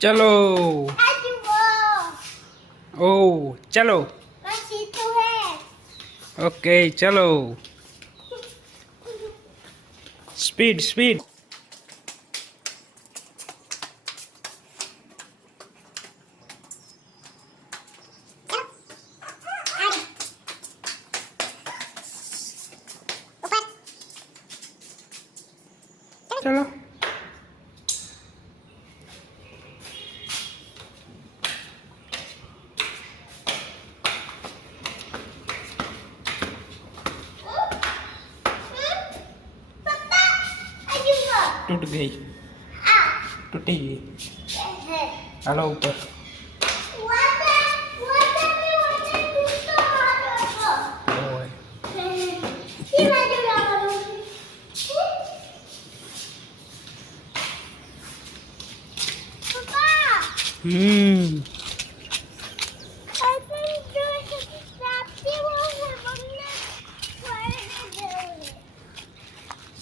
चलो ओ चलो ओके चलो स्पीड स्पीड चलो टूट गई टूटी गई हेलो ऊपर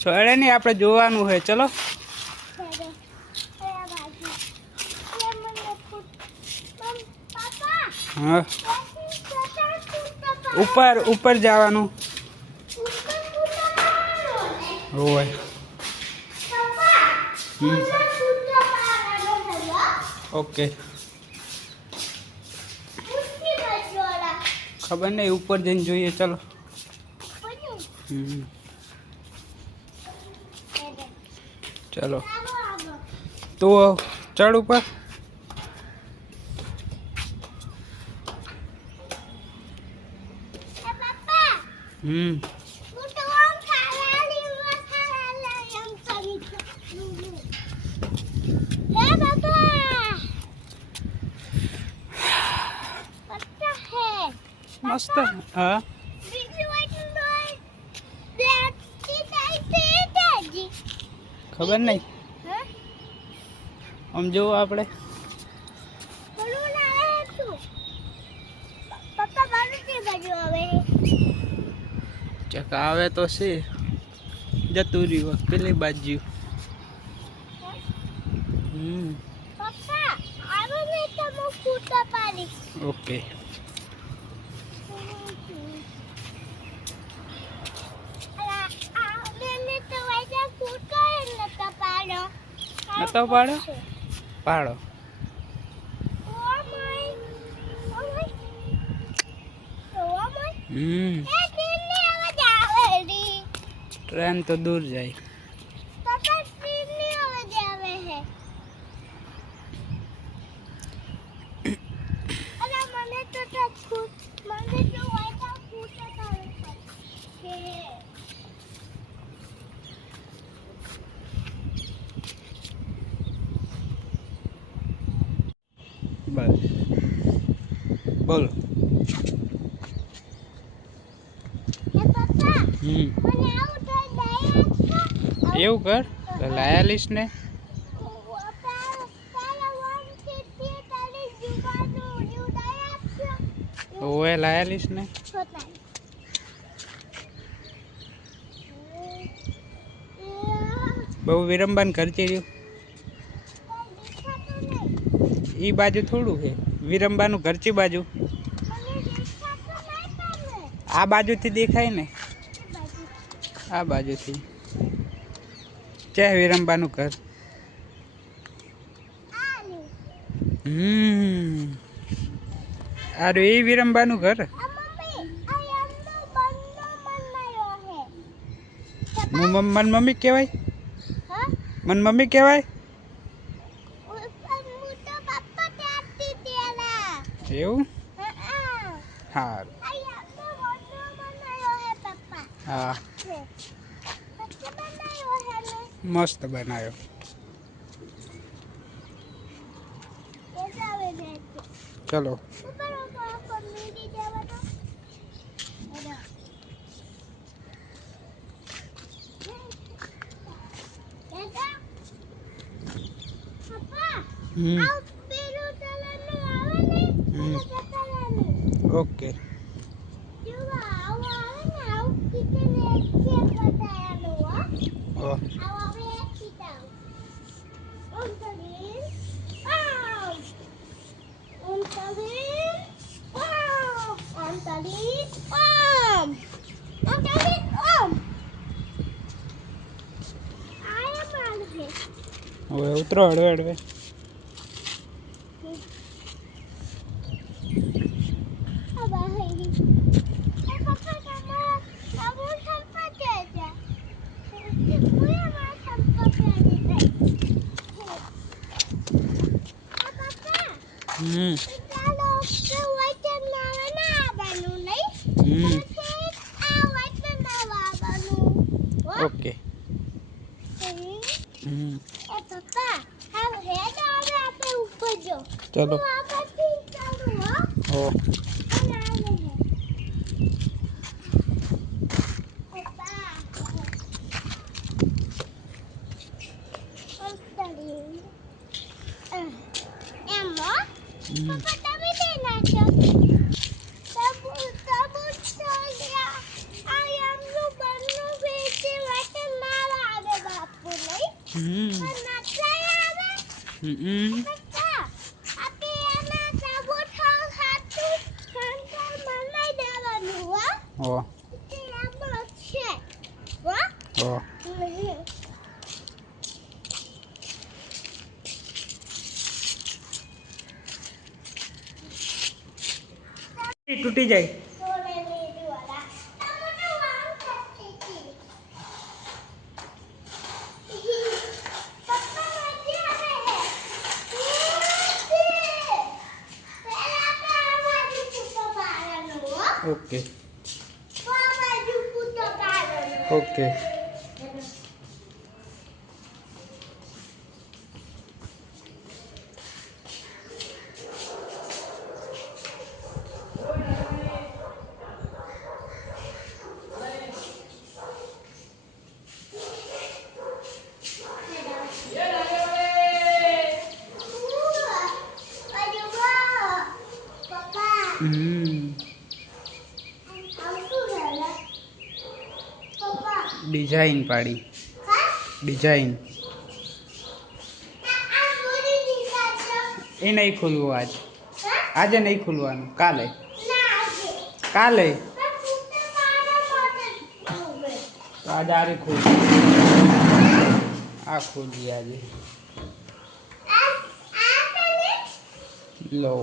સોળે નહીં આપણે જોવાનું હોય ચલો हाँ ऊपर ऊपर जावानू ओए ओके खबर नहीं ऊपर जन જોઈએ चलो चलो तो चढ़ ऊपर मस्त हाँ खबर नहीं हम जो आपड़े चकावे तो से जतूरी वक्त पेली बाजू ओके नतो पाड़ो पाड़ो ट्रेन तो दूर जाए बस बोलो એવું કર લાયા લીસ ને ઓએ લાયા લીસ ને બહુ વિરંબાન કરતી રહ્યું ई बाजू थोड़ू है विरंबानु घरची बाजू आ बाजू थी देखाय ने आ बाजू थी चाहे विरंबानु घर अरे ये विरंबानु घर मन मम्मी कहवाय मन मम्मी कहवाय એવું સારું હા મસ્ત બનાવ્યો ચલો ओके ઉતરો હળવે હળવે. ઓકે. ચલો. ઓ ઓ ઓ તૂટી જાય. Okay okay. ડિઝાઇન પાડી. ડિઝાઇન એ નહીં ખુલવું આજ. આજે નહીં ખુલવાનું, કાલે. કાલે તો આજે આરે ખુલવું. આ ખુલવી આજે. લો.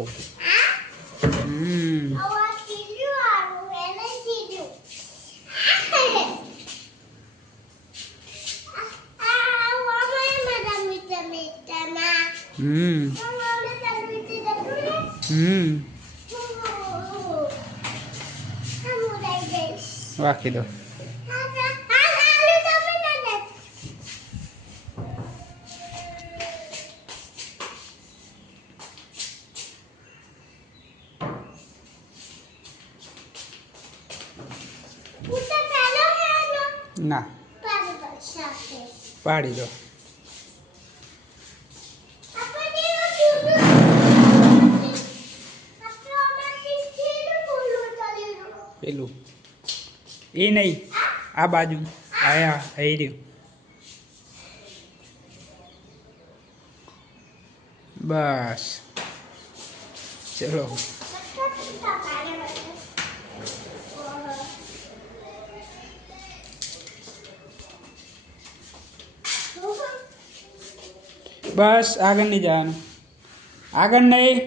રાખી દો. ના પાડી દો. પેલું એ નહીં, આ બાજુ આયા આવી રહ્યું. બસ ચલો. બસ આગળ નહીં જવાનું. આગળ નહીં.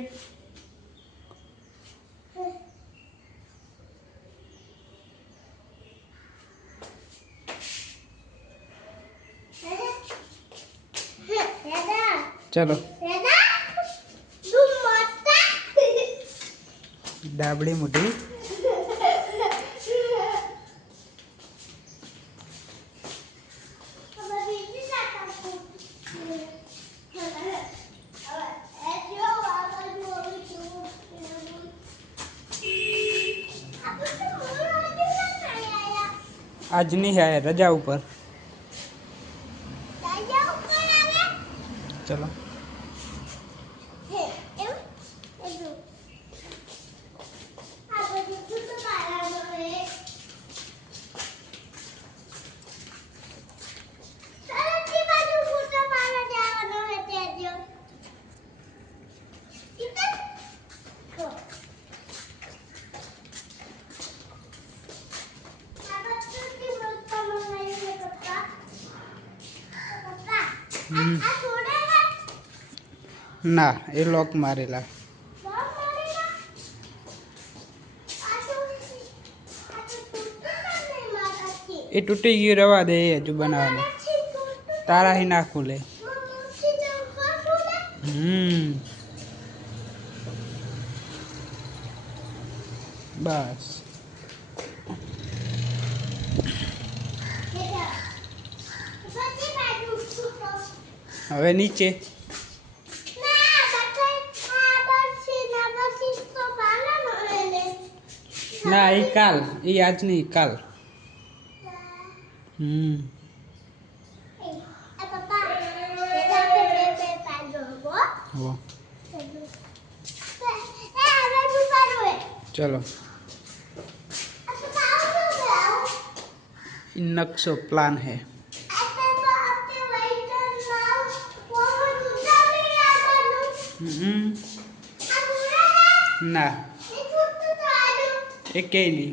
ચલો. ડાબડી મોટી. आज नहीं है रजा ऊपर. चलो ના એ લોક મારેલા. એ તૂટી ગયું, રવા દે, એ હજુ બનાવવાનું. તારાથી ના ખુલે. બસ હવે નીચે. ના એ કાલ, એ આજ નહીં, કાલ. चलो नक्शो प्लान है. ना एक नहीं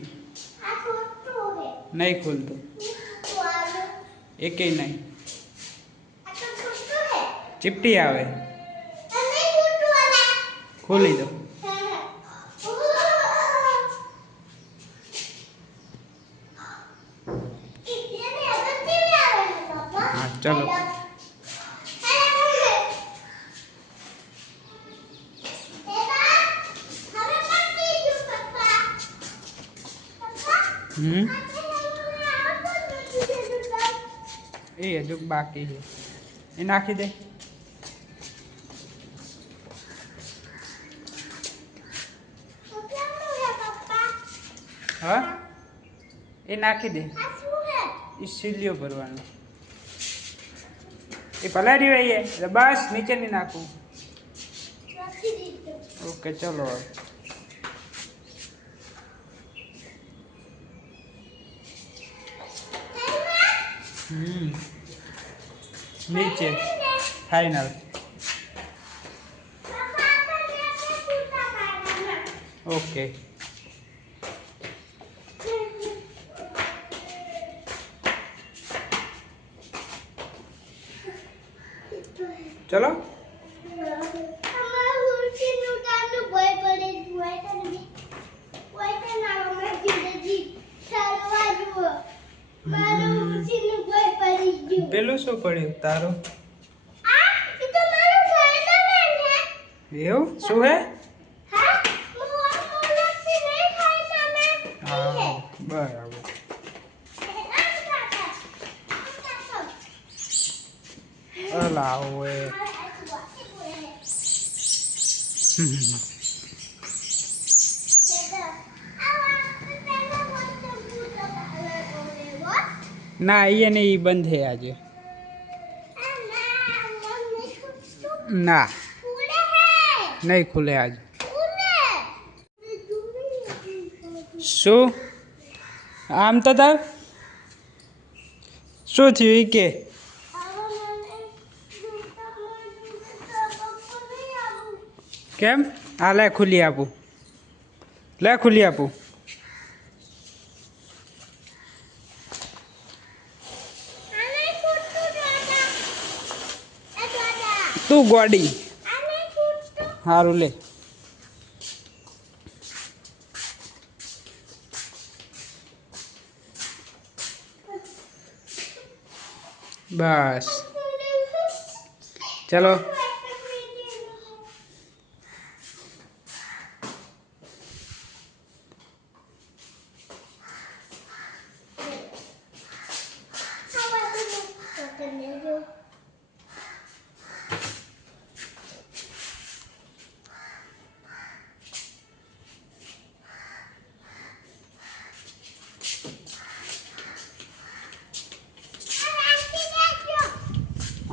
नहीं खुलतो एक नहीं चिपटी आवे खोली दो. हाँ चलो એ હજુ બાકી છે એ નાખી દે. હા એ નાખી દે. એ સીલીઓ ભરવાનું એ પલાળી રહીએ બસ નીચે નહીં નાખવું. ઓકે ચલો नीचे फाइनल. ओके चलो પેલું શું પડ્યું તારું? એવું શું હે? હા બરાબર. અલાવો એ ના ये नहीं बंद है आज. ना नहीं खुले आज. શું આમ તો તાર શું થયું ઈ કે? કેમ? આ લે ખુલી આપું, લે ખુલી આપું. તું ગોડી સારું લે. બસ ચલો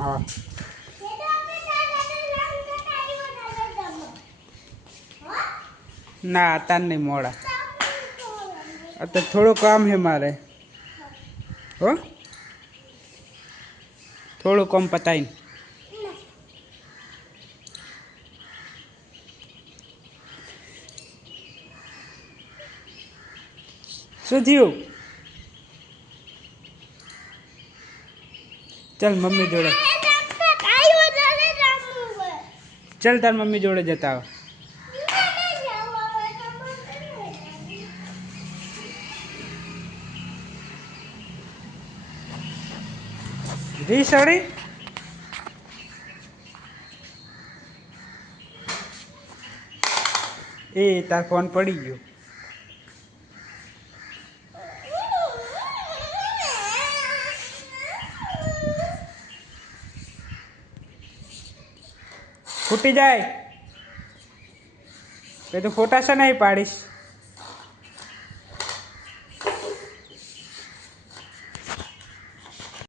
हाँ ना आता नहीं मोड़ा तो थोड़ो काम है मारे हो थोड़ो कम पताई शू थयु चल मम्मी जोड़े ચાલ તાર મમ્મી જોડે જતા આવ. જી સડી એ તાર ફોન પડી ગયો. ફૂટી જાય તો ફોટા છે નહીં પાડીશ.